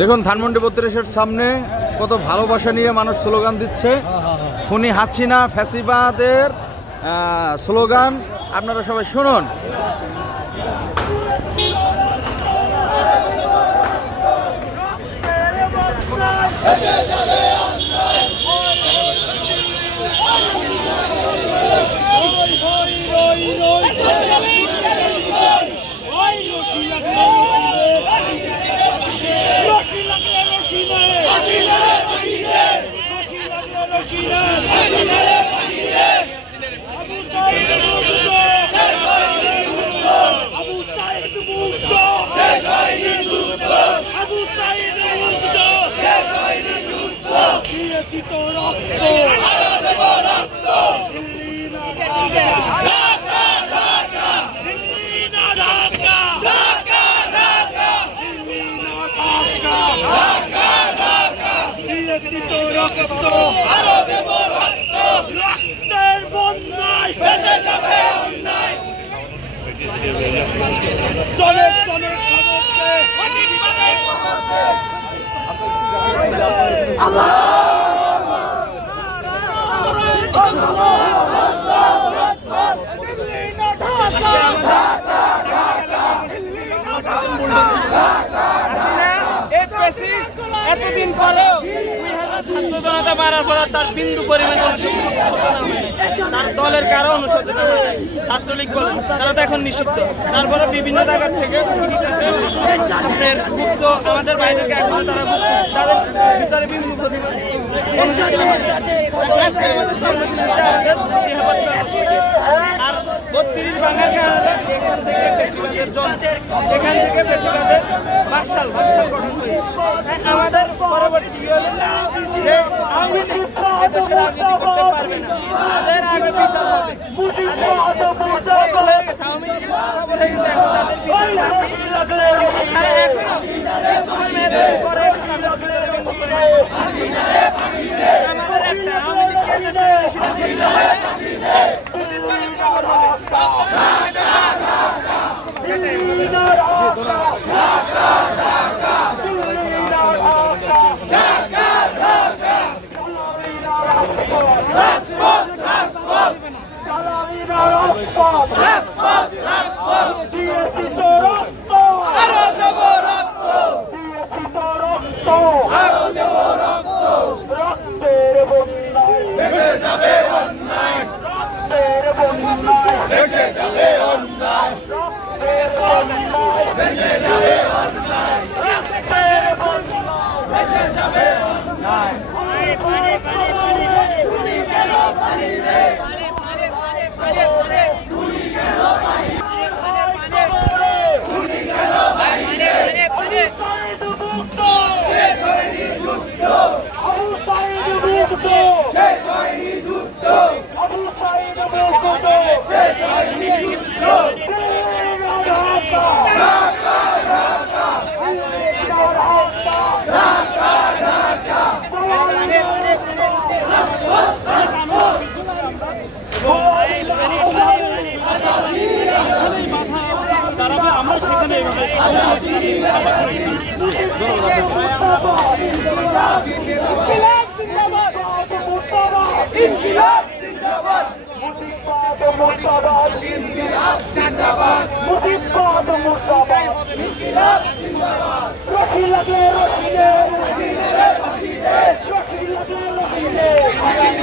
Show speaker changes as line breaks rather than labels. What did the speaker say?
দেখুন ধানমন্ডি বত্রিশের সামনে কত ভালোবাসা নিয়ে মানুষ স্লোগান দিচ্ছে। খুনি হাসিনা ফ্যাসিবাদের স্লোগান। আপনারা সবাই শুনুন।
আবু দেব রক্ত ভেসে চলে চলে
প্রেসিড এতদিন পরেও দুই হাজার ছাত্র জনতা মারার পর তার বিন্দু পরিমাণ অনুশোচনা হয়নি তার দলের কারও অনুশোচনা হয় ছাত্রলীগ বলেন তারা তো এখন নিষিদ্ধ তারপরে বিভিন্ন জায়গা থেকে আপনার গুপ্ত আমাদের বাইরেকে এখনও তারা তাদের ভিতরে বিন্দু পরিমাণ হয় বত্রিশ বাঙার কারণে এখান থেকে বেশিরভাগের জন এখান থেকে বেশিরভাগের মার্শাল মার্শাল গঠন হয়েছে। হ্যাঁ, আমাদের পরবর্তী কি হলো যে আওয়ামী লীগ এদেশে রাজনীতি করতে পারবে না। তাদের আগে বিচার হবে। আমাদের একটা আওয়ামী লীগকে এদেশে নিষিদ্ধ হবে খবর হবে?
রক্তের বন্যায় ভেসে যাবে অন্যায়। রক্তের বন্যায় সেখানে রশি লাগলে রশিদে রশি লাগলে